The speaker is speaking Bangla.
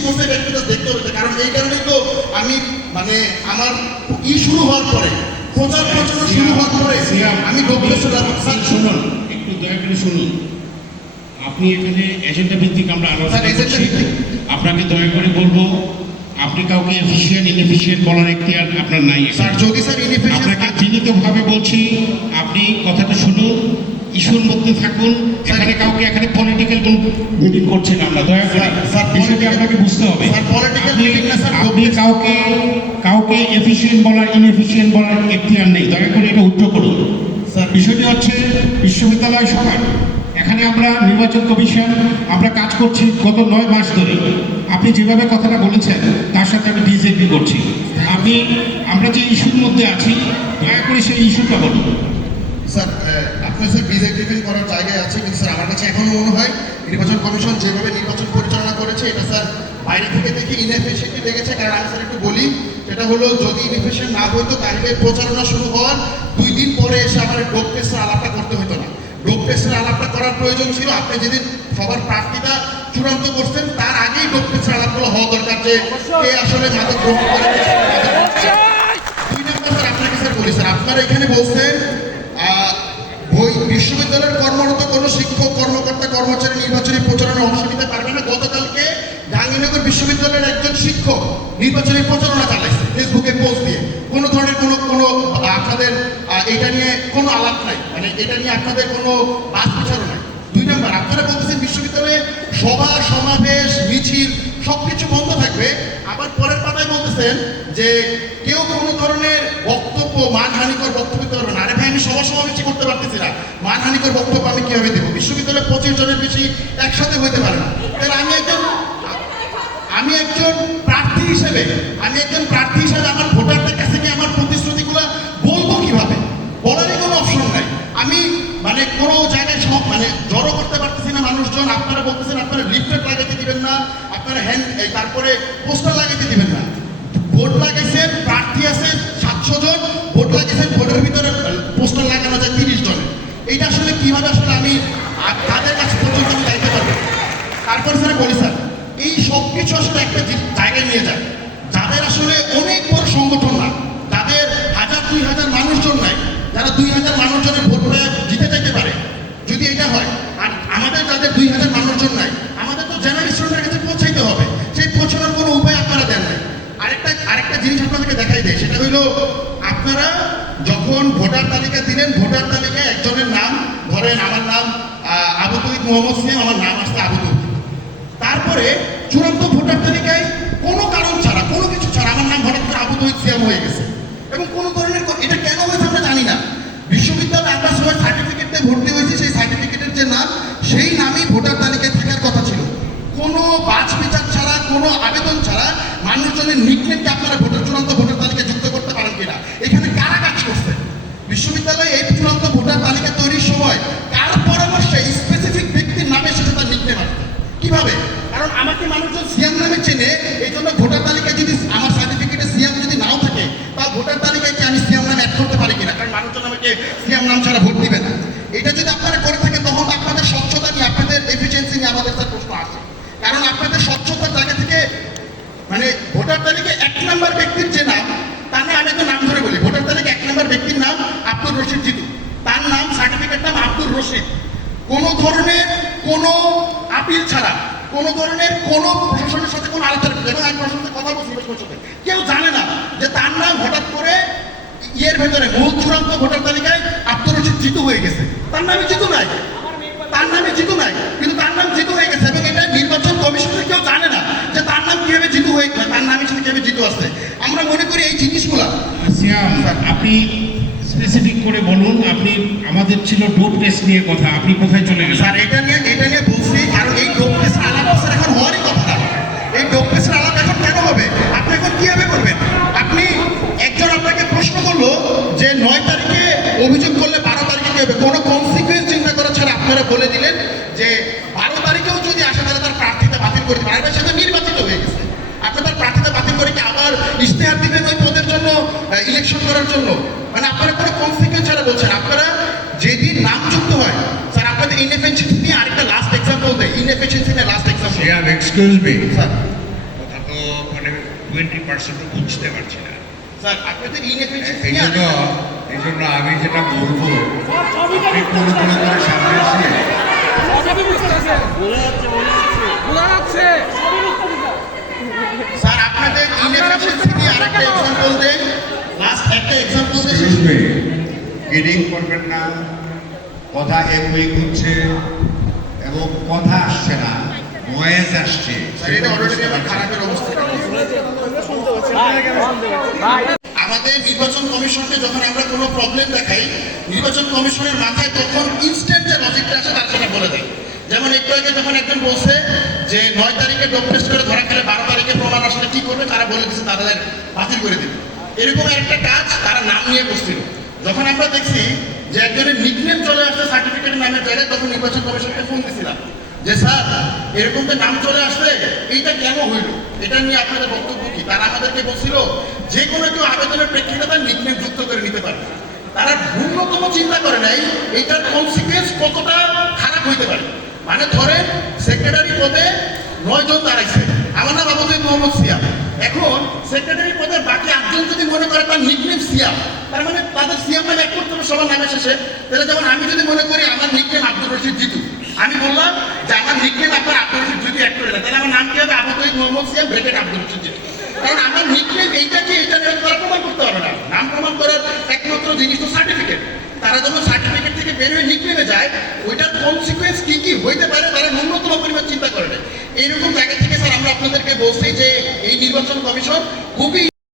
ব্যক্তিটা দেখতে হচ্ছে কারণ এই কারণেই তো আমি মানে আমার ই শুরু হওয়ার পরে প্রচার প্রচারণা শুরু হওয়ার পরে আমি শুনুন একটু দয়া করে শুনুন। আপনি এখানে এজেন্ডা ভিত্তিক আমরা আলোচনা আপনাকে দয়া করে বলব আপনি কাউকে এফিসিয়েন্ট ইনএফিসিয়েন্ট বলার এখতিয়ার আপনার নাই স্যার যদি স্যার ইনএফিশিয়েন্ট আপনাকে চিহ্নিতভাবে বলছি আপনি কথাটা ইস্যুর মধ্যে থাকুন। এখানে কাউকে এখানে পলিটিক্যাল কোন মিটিং করছেন আমরা। দয়া করে স্যার, বিষয়টি আপনাকে বুঝতে হবে। স্যার, আপনি- meeting না, স্যার, আপনি কাউকে কাউকে এফিসিয়েন্ট বলার ইনএফিসিয়েন্ট বলার এখতিয়ার নেই। দয়া করে এটা উত্তর করুন। স্যার বিষয়টি হচ্ছে বিশ্ববিদ্যালয় সরকার এখানে আমরা নির্বাচন কমিশন আমরা কাজ করছি গত নয় মাস ধরে। আপনি যেভাবে কথাটা বলেছেন তার সাথে আমি ডিসএগ্রি করছি। আপনি আমরা যে ইস্যুর মধ্যে আছি দয়া করে সেই ইস্যুটা বলুন। স্যার আহ, আপনি স্যার ডিজেক্টিভিং করার জায়গায় আছে কিন্তু স্যার আমার কাছে এখনও মনে হয় নির্বাচন কমিশন যেভাবে নির্বাচন পরিচালনা করেছে এটা স্যার বাইরে থেকে দেখে ইনএফিসিয়েন্টলি লেগেছে। কারণ আমি স্যার একটু বলি সেটা হলো যদি ইনএফিসিয়েন্ট না হতো তাহলে প্রচারণা শুরু হওয়ার দুই দিন পরে এসে আমার ডোপ টেস্টের আলাপটা করতে হতো না। ডোপ টেস্টের আলাপটা করার প্রয়োজন ছিল। আপনি যেদিন সবার প্রার্থীটা চূড়ান্ত করছেন তার আগেই ডোপ টেস্টের আলাপগুলো হওয়া দরকার যে কে আসলে মাদক গ্রহণ করে। দুই নম্বর স্যার আপনাকে স্যার বলি স্যার আপনারা এখানে বলছেন ওই বিশ্ববিদ্যালয়ের কর্মরত কোনো শিক্ষক, কর্মকর্তা, কর্মচারী নির্বাচনী প্রচারণা অংশ নিতে পারবে না। গতকালকে গাঙ্গীনগর বিশ্ববিদ্যালয়ের একজন শিক্ষক নির্বাচনী প্রচারণা চালাইছে ফেসবুকে পোস্ট দিয়ে। কোনো ধরনের কোনো কোনো আপনাদের এটা নিয়ে কোনো আলাপ নাই। মানে এটা নিয়ে আপনাদের কোনো বাস বিচারও নাই। দুই নম্বর, আপনারা বলতেছেন বিশ্ববিদ্যালয়ে সভা, সমাবেশ, মিছিল সবকিছু বন্ধ থাকবে। আবার পরের বলতেছেন যে কেউ কোনো ধরনের বক্তব্য, মানহানিকর বক্তব্য পারবে না। আরে ভাই, আমি সভা সমাবেশই করতে পারতেছি না। মানহানিকর বক্তব্য আমি কীভাবে দেবো? বিশ্ববিদ্যালয়ে পঁচিশ জনের বেশি একসাথে হইতে পারে না। তাহলে আমি একজন আমি একজন প্রার্থী হিসেবে আমি একজন প্রার্থী হিসেবে আমার ভোটারদের কাছে গিয়ে আমার প্রতিশ্রুতিগুলো বলব কীভাবে? বলারই কোনো অপশন নাই। আমি মানে কোনো জায়গায় সব মানে জড়ো করতে পারতেছি না মানুষজন। আপনারা বলতেছেন, আপনারা লিফলেট লাগাতে দিবেন না। আপনারা হ্যান্ড তারপরে পোস্টার লাগাতে দিবেন না। ভোট লাগাইছেন, প্রার্থী আছেন সাতশো জন, ভোট লাগাইছেন ভোটের ভিতরে পোস্টার লাগানো যায় তিরিশ জনের। এইটা আসলে কীভাবে আসলে আমি তাদের কাছে পর্যন্ত আমি যাইতে পারব। তারপর স্যার বলি স্যার, এই সব কিছু আসলে একটা জায়গায় নিয়ে যায়। যাদের আসলে অনেক বড় সংগঠন না যাদের হাজার, দুই হাজার মানুষজন নাই, যারা দুই হাজার মানুষজনের ভোট জিতে যেতে পারে। যদি এটা হয়, আর আমাদের যাদের দুই হাজার মানুষজন নাই, আমাদের তো জেনারেল স্টুডেন্টের কাছে পৌঁছাইতে হবে সেই পৌঁছানোর কোনো উপায় আপনারা দেন নাই আরেকটা আরেকটা জিনিস আপনাদেরকে দেখাই দেয়, সেটা আপনারা যখন ভোটার তালিকা দিলেন, ভোটার তালিকায় একজনের নাম, ধরেন আমার নাম মোহাম্মদ সিয়াম আমার নাম তৈদ তারপরে চূড়ান্ত ভোটার তালিকায় কোনো কারণ ছাড়া, কোনো কিছু ছাড়া আমার নাম হঠাৎ করে আবু তৈদ সিয়াম হয়ে গেছে। এবং কোনো ধরনের এটা কেন হয়েছে আমরা জানি না। বিশ্ববিদ্যালয়ে আমরা সবাই সার্টিফিকেট দিয়ে ভর্তি হয়েছি, সেই সার্টিফিকেটের যে নাম, সেই নামই ভোটার তালিকায় থাকার কথা ছিল। কোনো বাছ বিচার ছাড়া, কোনো আবেদন ছাড়া মানুষজনের নিকনেমকে আপনারা ভোটার চূড়ান্ত ভোটার তালিকায় যুক্ত করতে পারেন কিনা, এখানে কারা কাজ করছে বিশ্ববিদ্যালয়ে এই চূড়ান্ত ভোটার তালিকা তৈরির সময় কার পরামর্শে স্পেসিফিক ব্যক্তির নামে এসেছে তার নিকনেম আসবে কীভাবে? কারণ আমাকে মানুষজন সিয়াম নামে চেনে, এই জন্য ভোটার তালিকায় যদি আমার সার্টিফিকেটে সিয়াম যদি নাও থাকে, তা ভোটার তালিকায় কি আমি সিয়াম নাম অ্যাড করতে পারি কিনা? কারণ মানুষজন আমাকে সিয়াম নাম ছাড়া ভোট দিবে না। এটা যদি আপনারা করে থাকেন, তখন আপনাদের স্বচ্ছতা নিয়ে, আপনাদের এফিসিয়েন্সি নিয়ে আমাদের প্রশ্ন আসে। কারণ আপনাদের মানে ভোটার তালিকায় এক নম্বর ব্যক্তির যে নাম, তার নাম আমি একটা নাম ধরে বলি। ভোটার তালিকায় এক নম্বর ব্যক্তির নাম আব্দুর রশিদ জিতু। তার নাম সার্টিফিকেট নাম আব্দুর রশিদ। কোনো ধরনের কোনো আপিল ছাড়া, কোনো ধরনের কোনো প্রশাসনের সাথে কোনো আলোচনা। এবং এক সাথে কথা বলছি সাথে। কেউ জানে না যে তার নাম হঠাৎ করে ইয়ের ভেতরে মূল চূড়ান্ত ভোটার তালিকায় আব্দুর রশিদ জিতু হয়ে গেছে। তার নামে জিতু নাই। তার নামে জিতু নাই। কিন্তু তার নাম জিতু হয়ে গেছে। এবং এটা নির্বাচন কমিশনের কেউ জানে না যে তার নাম কীভাবে জিতু হয়ে তার নামের আসছে আমরা মনে করি এই জিনিসগুলা। সিয়াম আপনি স্পেসিফিক করে বলুন আপনি আমাদের ছিল ডোপ টেস্ট নিয়ে কথা আপনি কোথায় চলে গেলেন? স্যার এটা নিয়ে এটা নিয়ে মানে আপনারা কোনো কনসিকুয়েন্স ছাড়া বলছেন। আপনারা যেদিন নাম যুক্ত হয় স্যার আপনাদের ইনএফিসিয়েন্সি নিয়ে আরেকটা লাস্ট এক্সাম্পল দেয় ইনএফিসিয়েন্সি নিয়ে last example Shyam, excuse me. Sir. Twenty পার্সেন্টও বুঝতে পারছি না। স্যার আপনাদের ইনএফিসিয়েন্সি এই জন্য এই জন্য আমি যেটা বলব আপনি কোনো করে সামনে যাচ্ছে স্যার আপনাদের ইনএফিসিয়েন্সি নিয়ে আরেকটা এক্সাম্পল দেন লাস্ট একটা এক্সাম্পল দেন এক্সকিউজ মি করবেন না কথা এগুই হচ্ছে এবং কথা আসছে না ভয়েস আসছে আমাদের নির্বাচন কমিশনকে যখন আমরা কোনো প্রবলেম দেখাই নির্বাচন কমিশনের মাথায় তখন ইনস্ট্যান্ট যে লজিকটা আসে তার সেটা বলে দেয় যেমন একটু আগে যখন একজন বলছে যে নয় তারিখে ডোপ টেস্ট করে ধরা খেলে বারো তারিখে প্রমাণ আসলে কি করবে তারা বলে দিচ্ছে তাদের বাতিল করে দেবে। এরকম একটা কাজ তারা নাম নিয়ে বসছিল। যখন আমরা দেখছি যে একজনের নিকনেম চলে আসছে সার্টিফিকেট নামের জায়গায় তখন নির্বাচন কমিশনকে ফোন দিছিলাম যে স্যার, এরকম তো নাম চলে আসবে এইটা কেন হইল? এটা নিয়ে আপনাদের বক্তব্য কি? তারা আমাদেরকে বলছিল, যে কোনো কেউ আবেদনের প্রেক্ষিতে তার নিকনেম যুক্ত করে নিতে পারবে তারা ন্যূনতম চিন্তা করে নাই এইটার কনসিকুয়েন্স কতটা খারাপ হইতে পারে। মানে ধরেন সেক্রেটারি পদে নয় জন দাঁড়াইছে। আমার নাম আবুদুল মোহাম্মদ সিয়াম। এখন সেক্রেটারি পদে বাকি আটজন যদি মনে করে তার নিকনেম সিয়াম, তার মানে তাদের সিয়াম নাম এক করতে হবে সবার নামে শেষে তাহলে যেমন আমি যদি মনে করি আমার নিকনেম আব্দুল রশিদ জিতু, আমি বললাম যে আমার নিকনেম আপনার আব্দুল রশিদ যদি এক করে তাহলে আমার নাম কি হবে? আবু তৈব মোহাম্মদ সিয়াম ব্রেকেট আব্দুল রশিদ জিতু। কারণ আমার নিকনেম এইটা কি এটা নিয়ে তারা প্রমাণ করতে হবে না। নাম প্রমাণ করার একমাত্র জিনিস তো সার্টিফিকেট তারা যখন সার্টিফিকেট থেকে বের হয়ে নিকনেমে যায়, ওইটার কনসিকুয়েন্স কি কি হইতে পারে, তারা ন্যূনতম পরিমাণ চিন্তা করে না এইরকম জায়গা থেকে স্যার আমরা আপনাদেরকে বলছি যে এই নির্বাচন কমিশন খুবই